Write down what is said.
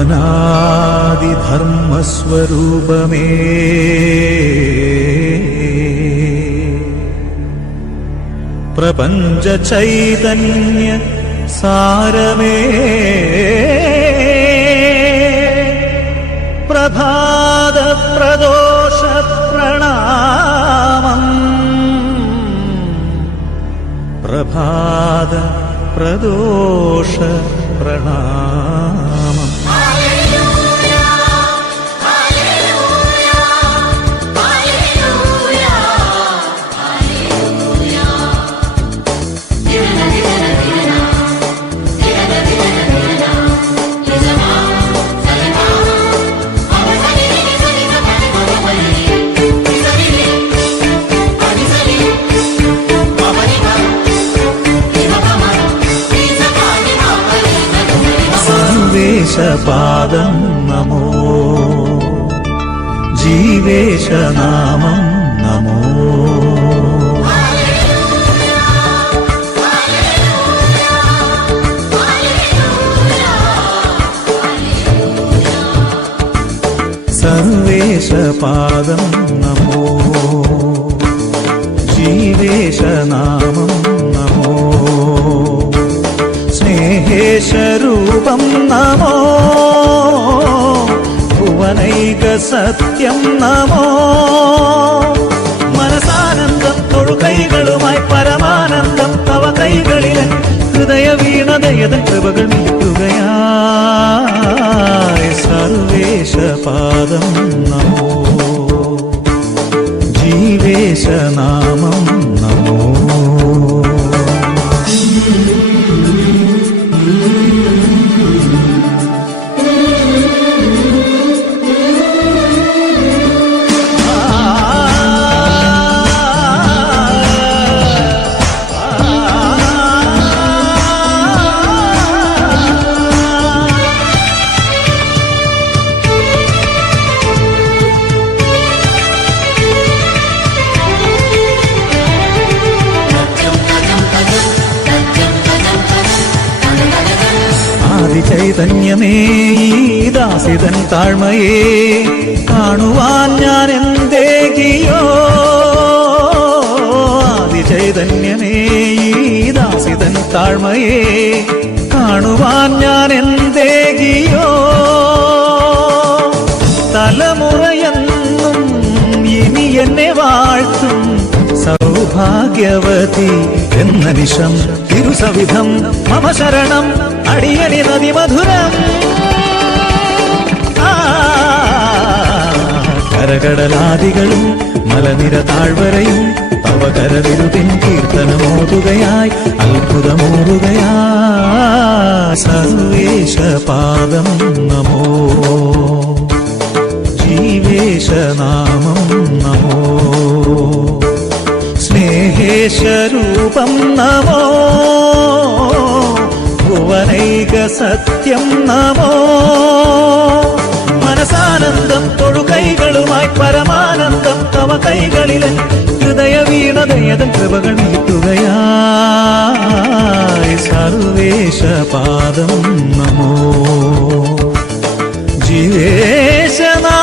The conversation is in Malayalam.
അനാദിധർമ്മസ്വരൂപമേ പ്രപഞ്ച ചൈതന്യ സാരമേ പ്രഭാത പ്രദോഷ പ്രണാമം പ്രഭാത പ്രദോഷ പ്രണാമം. സർവേശപാദം നമോ ജീവേശനാമം നമോ സർവേശപാദം നമോ ജീവേശനാമം നമോ സ്നേഹേശരൂപം നമോ ഭുവനൈക സത്യം നമോ മനസാനന്ദം തൊഴുകൈകളുമായി പരമാനന്ദം തവ കൈകളിലെ ഹൃദയ വീണതയതൻ കൃപകൾ നീട്ടുകയായി സർവേശപാദം നമോ ജീവേശനാമം നമോ. ചൈതന്യമേ ഈ ദാസിതൻ താഴ്മയെ കാണുവാൻ ഞാൻ എന്തേകിയോ ആദിചൈതന്യമേ ഈ ദാസിതൻ താഴ്മയെ കാണുവാൻ ഞാൻ എന്തേകിയോ തലമുറയെന്നും ഇനി എന്നെ വാഴ്ത്തും സൗഭാഗ്യവതി എന്ന നിശം തിരുസവിധം മമ ശരണം അടിയണി നദി മധുരം കരകടലാദികളും മലനിര താഴ്വരയും തവ കരവിരുതിൻ കീർത്തനമോതുകയായി അത്ഭുതമോതുകയായി സർവേശപാദം നമോ ജീവേശനാമം നമോ സ്നേഹേശരൂപം നമോ ഭുവനൈക സത്യം നമോ മനസാനന്ദം തൊഴുകൈകളുമായി പരമാനന്ദം തവ കൈകളിലെ ഹൃദയ വീണതയതൻ കൃപകൾ നീട്ടുകയായി സർവേശപാദം നമോ ജീവേശനാ